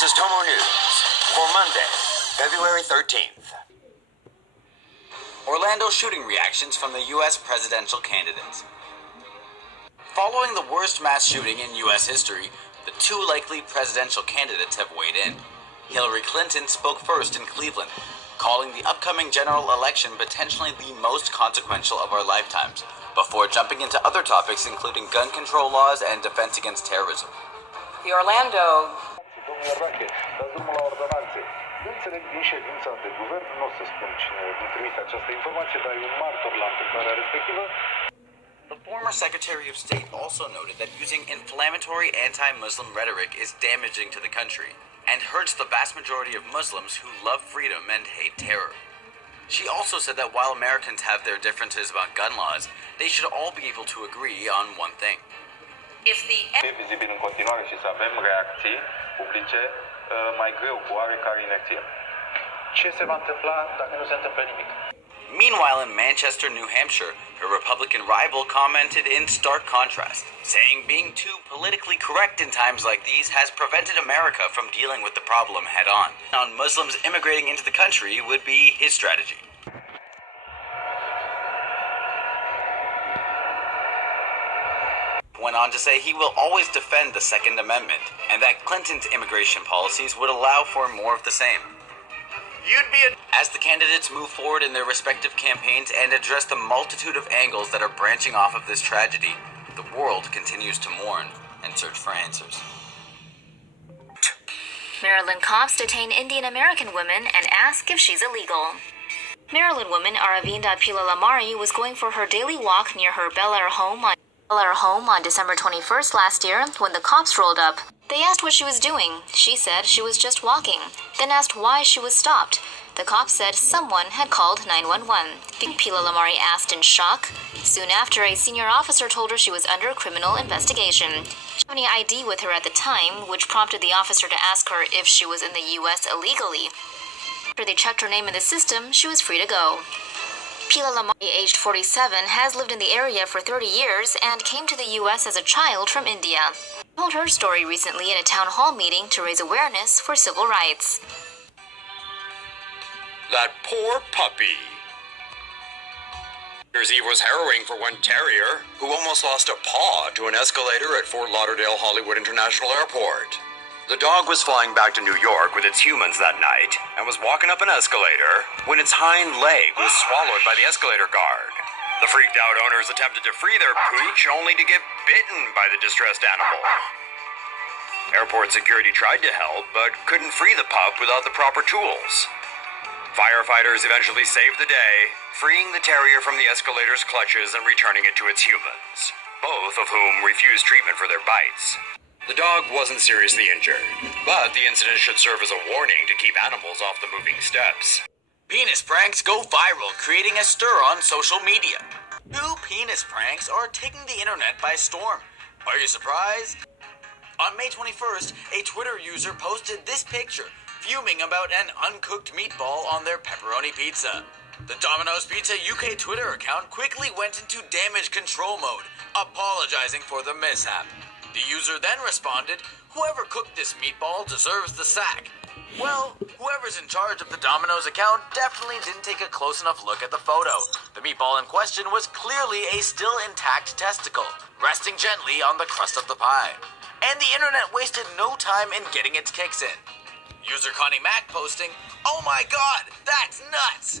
This is Tomo News for Monday, February 13th. Orlando shooting reactions from the U.S. presidential candidates. Following the worst mass shooting in U.S. history, the two likely presidential candidates have weighed in. Hillary Clinton spoke first in Cleveland, calling the upcoming general election potentially the most consequential of our lifetimes, before jumping into other topics including gun control laws and defense against terrorism. The Orlando Nu înțeleg din ședința de guvern, nu o să spun cine îmi trimite această informație, dar e un martor la întâmplarea respectivă. The former Secretary of State also noted that using inflammatory anti-Muslim rhetoric is damaging to the country and hurts the vast majority of Muslims who love freedom and hate terror. She also said that while Americans have their differences about gun laws, they should all be able to agree on one thing. E vizibil în continuare și să avem reacții publice mai greu, cu oarecare inerție. Ce se va întâmpla dacă nu se întâmplă nimic? Meanwhile, in Manchester, New Hampshire, her Republican rival commented in stark contrast, saying being too politically correct in times like these has prevented America from dealing with the problem head-on. Muslims immigrating into the country would be his strategy. Went on to say he will always defend the Second Amendment, and that Clinton's immigration policies would allow for more of the same. As the candidates move forward in their respective campaigns and address the multitude of angles that are branching off of this tragedy, the world continues to mourn and search for answers. Maryland cops detain Indian American woman and ask if she's illegal. Maryland woman Aravinda Pila Lamari was going for her daily walk near her Bel Air home on December 21st last year when the cops rolled up. They asked what she was doing. She said she was just walking, then asked why she was stopped. The cops said someone had called 911. Pila Lamari asked in shock. Soon after, a senior officer told her she was under criminal investigation. She didn't have any ID with her at the time, which prompted the officer to ask her if she was in the U.S. illegally. After they checked her name in the system, she was free to go. Pila Lamari, aged 47, has lived in the area for 30 years and came to the U.S. as a child from India. She told her story recently in a town hall meeting to raise awareness for civil rights. That poor puppy. New Year's Eve was harrowing for one terrier who almost lost a paw to an escalator at Fort Lauderdale Hollywood International Airport. The dog was flying back to New York with its humans that night and was walking up an escalator when its hind leg was swallowed by the escalator guard. The freaked out owners attempted to free their pooch only to get bitten by the distressed animal. Airport security tried to help but couldn't free the pup without the proper tools. Firefighters eventually saved the day, freeing the terrier from the escalator's clutches and returning it to its humans, both of whom refused treatment for their bites. The dog wasn't seriously injured, but the incident should serve as a warning to keep animals off the moving steps. Penis pranks go viral, creating a stir on social media. New penis pranks are taking the internet by storm. Are you surprised? On May 21st, a Twitter user posted this picture, fuming about an uncooked meatball on their pepperoni pizza. The Domino's Pizza UK Twitter account quickly went into damage control mode, apologizing for the mishap. The user then responded, "Whoever cooked this meatball deserves the sack." Well, whoever's in charge of the Domino's account definitely didn't take a close enough look at the photo. The meatball in question was clearly a still intact testicle, resting gently on the crust of the pie. And the internet wasted no time in getting its kicks in. User Connie Mac posting, "Oh my god, that's nuts!"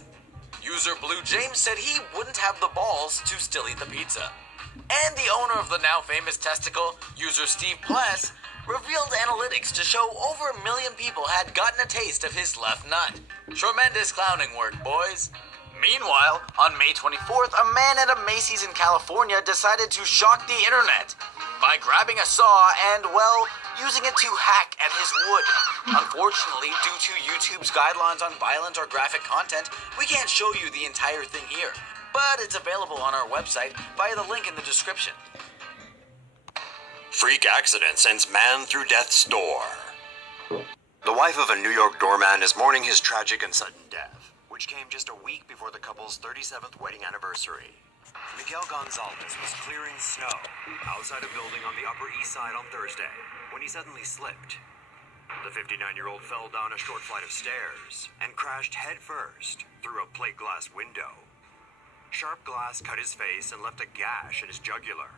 User Blue James said he wouldn't have the balls to still eat the pizza. And the owner of the now famous testicle, user Steve Pless, revealed analytics to show over 1 million people had gotten a taste of his left nut. Tremendous clowning work, boys. Meanwhile, on May 24th, a man at a Macy's in California decided to shock the internet by grabbing a saw and, well, using it to hack at his wood. Unfortunately, due to YouTube's guidelines on violent or graphic content, we can't show you the entire thing here, but it's available on our website via the link in the description. Freak accident sends man through death's door. The wife of a New York doorman is mourning his tragic and sudden death, which came just a week before the couple's 37th wedding anniversary. Miguel Gonzalez was clearing snow outside a building on the Upper East Side on Thursday when he suddenly slipped. The 59-year-old fell down a short flight of stairs and crashed headfirst through a plate glass window. Sharp glass cut his face and left a gash in his jugular.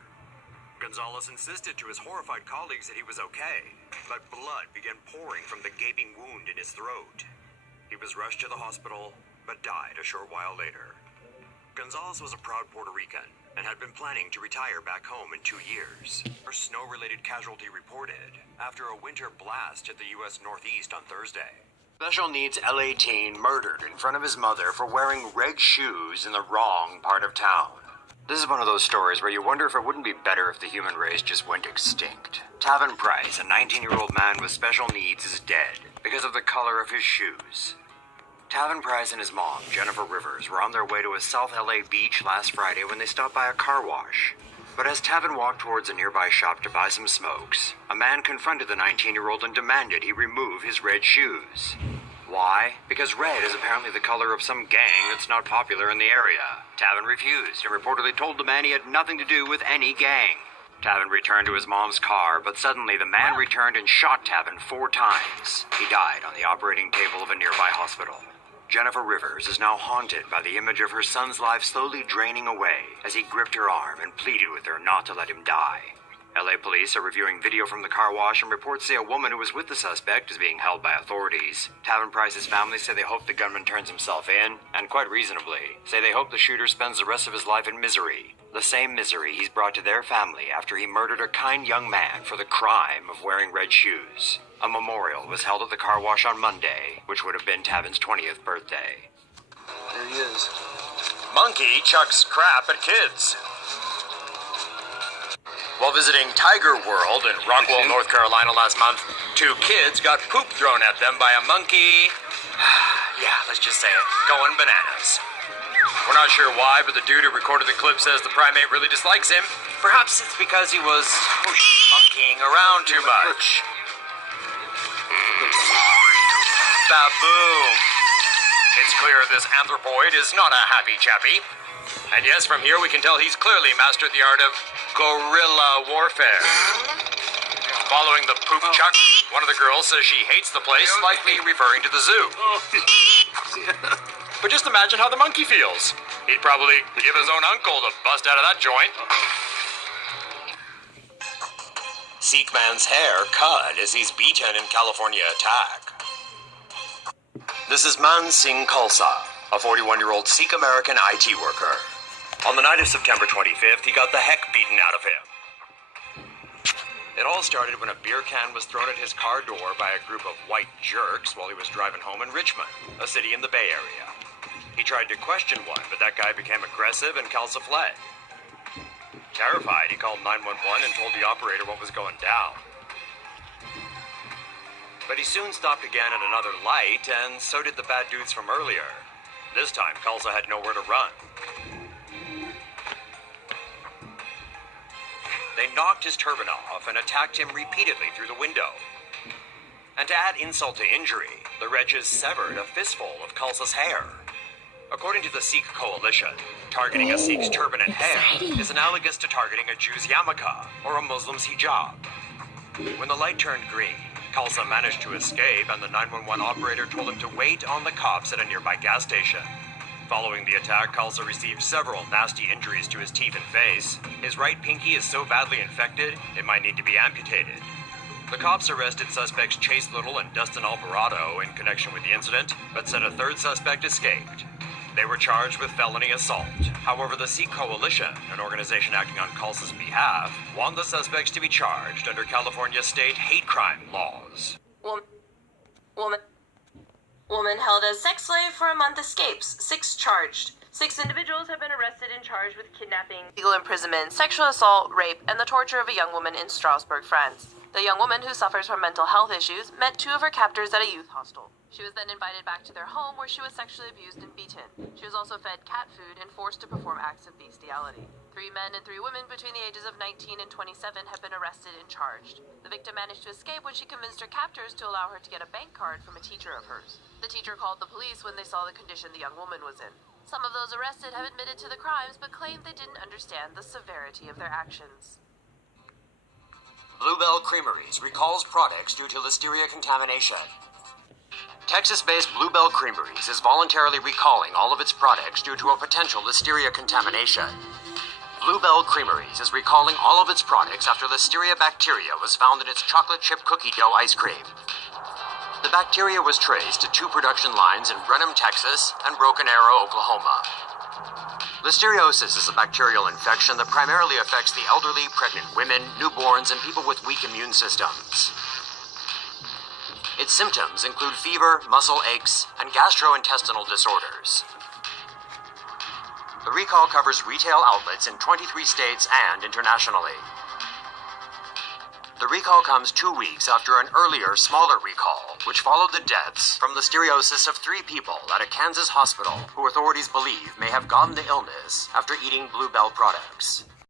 Gonzalez insisted to his horrified colleagues that he was okay, but blood began pouring from the gaping wound in his throat. He was rushed to the hospital, but died a short while later. Gonzalez was a proud Puerto Rican and had been planning to retire back home in 2 years. First snow-related casualty reported after a winter blast hit the U.S. Northeast on Thursday. Special needs LA teen murdered in front of his mother for wearing red shoes in the wrong part of town. This is one of those stories where you wonder if it wouldn't be better if the human race just went extinct. Tavin Price, a 19-year-old man with special needs, is dead because of the color of his shoes. Tavin Price and his mom, Jennifer Rivers, were on their way to a South LA beach last Friday when they stopped by a car wash. But as Tavin walked towards a nearby shop to buy some smokes, a man confronted the 19-year-old and demanded he remove his red shoes. Why? Because red is apparently the color of some gang that's not popular in the area. Tavin refused and reportedly told the man he had nothing to do with any gang. Tavin returned to his mom's car, but suddenly the man returned and shot Tavin 4 times. He died on the operating table of a nearby hospital. Jennifer Rivers is now haunted by the image of her son's life slowly draining away as he gripped her arm and pleaded with her not to let him die. LA police are reviewing video from the car wash, and reports say a woman who was with the suspect is being held by authorities. Tavin Price's family say they hope the gunman turns himself in, and quite reasonably, say they hope the shooter spends the rest of his life in misery. The same misery he's brought to their family after he murdered a kind young man for the crime of wearing red shoes. A memorial was held at the car wash on Monday, which would have been Tavin's 20th birthday. There he is. Monkey chucks crap at kids. While visiting Tiger World in Rockwell, North Carolina last month, 2 kids got poop thrown at them by a monkey. Yeah, let's just say it. Going bananas. We're not sure why, but the dude who recorded the clip says the primate really dislikes him. Perhaps it's because he was monkeying around too much. Baboom. It's clear this anthropoid is not a happy chappy. And yes, from here we can tell he's clearly mastered the art of guerrilla warfare. Following the poop chuck, one of the girls says she hates the place, likely referring to the zoo. But just imagine how the monkey feels. He'd probably give his own uncle to bust out of that joint. Sikh man's hair cut as he's beaten in California attack. This is Man Singh Khalsa, a 41-year-old Sikh American IT worker. On the night of September 25th, he got the heck beaten out of him. It all started when a beer can was thrown at his car door by a group of white jerks while he was driving home in Richmond, a city in the Bay Area. He tried to question one, but that guy became aggressive and Khalsa fled. Terrified, he called 911 and told the operator what was going down. But he soon stopped again at another light, and so did the bad dudes from earlier. This time, Khalsa had nowhere to run. They knocked his turban off and attacked him repeatedly through the window. And to add insult to injury, the wretches severed a fistful of Khalsa's hair. According to the Sikh coalition, targeting a Sikh's turban and hair is analogous to targeting a Jew's yarmulke or a Muslim's hijab. When the light turned green, Khalsa managed to escape, and the 911 operator told him to wait on the cops at a nearby gas station. Following the attack, Khalsa received several nasty injuries to his teeth and face. His right pinky is so badly infected, it might need to be amputated. The cops arrested suspects Chase Little and Dustin Alvarado in connection with the incident, but said a third suspect escaped. They were charged with felony assault. However, the Sikh Coalition, an organization acting on Khalsa's behalf, want the suspects to be charged under California state hate crime laws. Woman held as sex slave for a month escapes. 6 charged. 6 individuals have been arrested and charged with kidnapping, legal imprisonment, sexual assault, rape, and the torture of a young woman in Strasbourg, France. The young woman, who suffers from mental health issues, met 2 of her captors at a youth hostel. She was then invited back to their home, where she was sexually abused and beaten. She was also fed cat food and forced to perform acts of bestiality. 3 men and 3 women between the ages of 19 and 27 have been arrested and charged. The victim managed to escape when she convinced her captors to allow her to get a bank card from a teacher of hers. The teacher called the police when they saw the condition the young woman was in. Some of those arrested have admitted to the crimes, but claimed they didn't understand the severity of their actions. Bluebell Creameries recalls products due to listeria contamination. Texas-based Bluebell Creameries is voluntarily recalling all of its products due to a potential listeria contamination. Bluebell Creameries is recalling all of its products after listeria bacteria was found in its chocolate chip cookie dough ice cream. The bacteria was traced to 2 production lines in Brenham, Texas, and Broken Arrow, Oklahoma. Listeriosis is a bacterial infection that primarily affects the elderly, pregnant women, newborns, and people with weak immune systems. Its symptoms include fever, muscle aches, and gastrointestinal disorders. The recall covers retail outlets in 23 states and internationally. The recall comes 2 weeks after an earlier, smaller recall, which followed the deaths from listeriosis of 3 people at a Kansas hospital who authorities believe may have gotten the illness after eating Bluebell products.